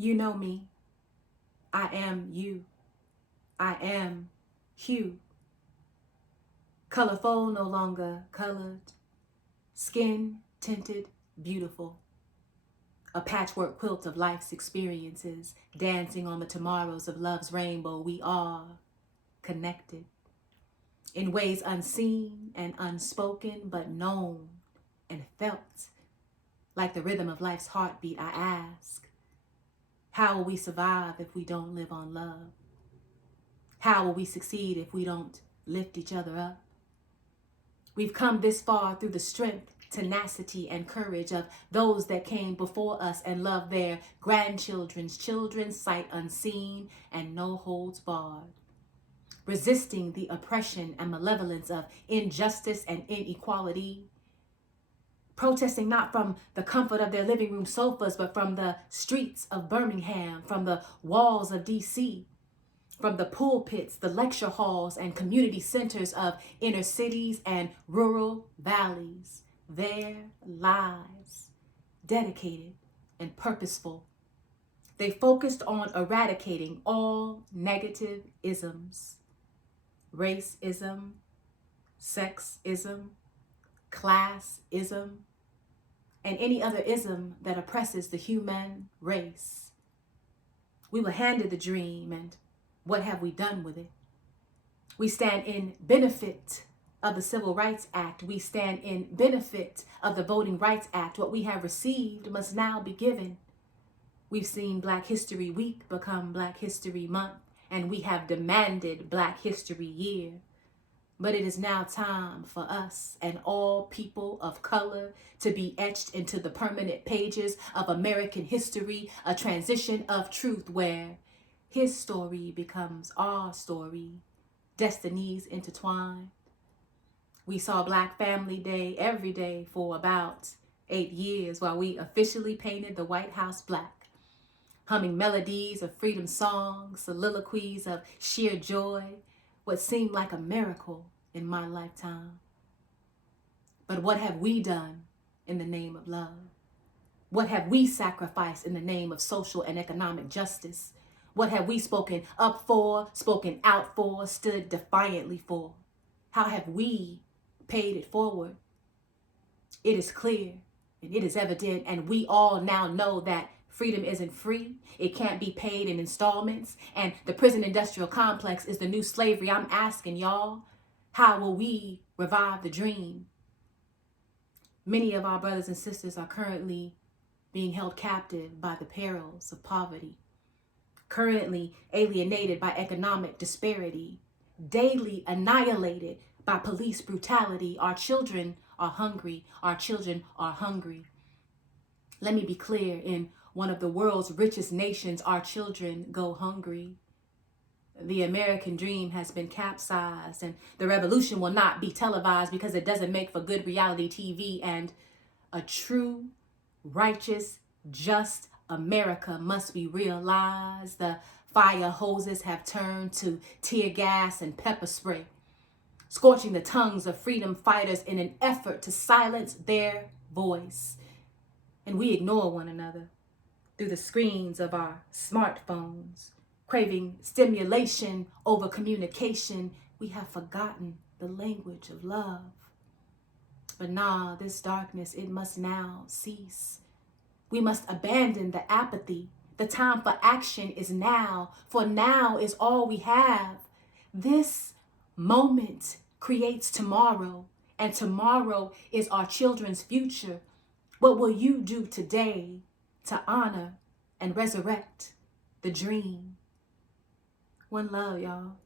You know me. I am you. I am hue. Colorful, no longer colored. Skin tinted, beautiful. A patchwork quilt of life's experiences, dancing on the tomorrows of love's rainbow. We are connected in ways unseen and unspoken, but known and felt. Like the rhythm of life's heartbeat, I ask, how will we survive if we don't live on love? How will we succeed if we don't lift each other up? We've come this far through the strength, tenacity, and courage of those that came before us and loved their grandchildren's children, sight unseen and no holds barred. Resisting the oppression and malevolence of injustice and inequality. Protesting not from the comfort of their living room sofas, but from the streets of Birmingham, from the walls of DC, from the pulpits, the lecture halls, and community centers of inner cities and rural valleys. Their lives, dedicated and purposeful. They focused on eradicating all negative isms. Racism, sexism, classism, and any other ism that oppresses the human race. We were handed the dream, and what have we done with it? We stand in benefit of the Civil Rights Act. We stand in benefit of the Voting Rights Act. What we have received must now be given. We've seen Black History Week become Black History Month, and we have demanded Black History Year. But it is now time for us and all people of color to be etched into the permanent pages of American history, a transition of truth where his story becomes our story, destinies intertwined. We saw Black Family Day every day for about 8 years while we officially painted the White House black, humming melodies of freedom songs, soliloquies of sheer joy, what seemed like a miracle in my lifetime. But what have we done in the name of love? What have we sacrificed in the name of social and economic justice? What have we spoken up for, spoken out for, stood defiantly for? How have we paid it forward? It is clear and it is evident, and we all now know that freedom isn't free. It can't be paid in installments. And the prison industrial complex is the new slavery. I'm asking y'all, how will we revive the dream? Many of our brothers and sisters are currently being held captive by the perils of poverty, currently alienated by economic disparity, daily annihilated by police brutality. Our children are hungry. Our children are hungry. Let me be clear, in one of the world's richest nations, our children go hungry. The American dream has been capsized, and the revolution will not be televised because it doesn't make for good reality TV. And a true, righteous, just America must be realized. The fire hoses have turned to tear gas and pepper spray, scorching the tongues of freedom fighters in an effort to silence their voice. And we ignore one another through the screens of our smartphones, craving stimulation over communication. We have forgotten the language of love. But nah, this darkness, it must now cease. We must abandon the apathy. The time for action is now, for now is all we have. This moment creates tomorrow, and tomorrow is our children's future. What will you do today to honor and resurrect the dream? One love, y'all.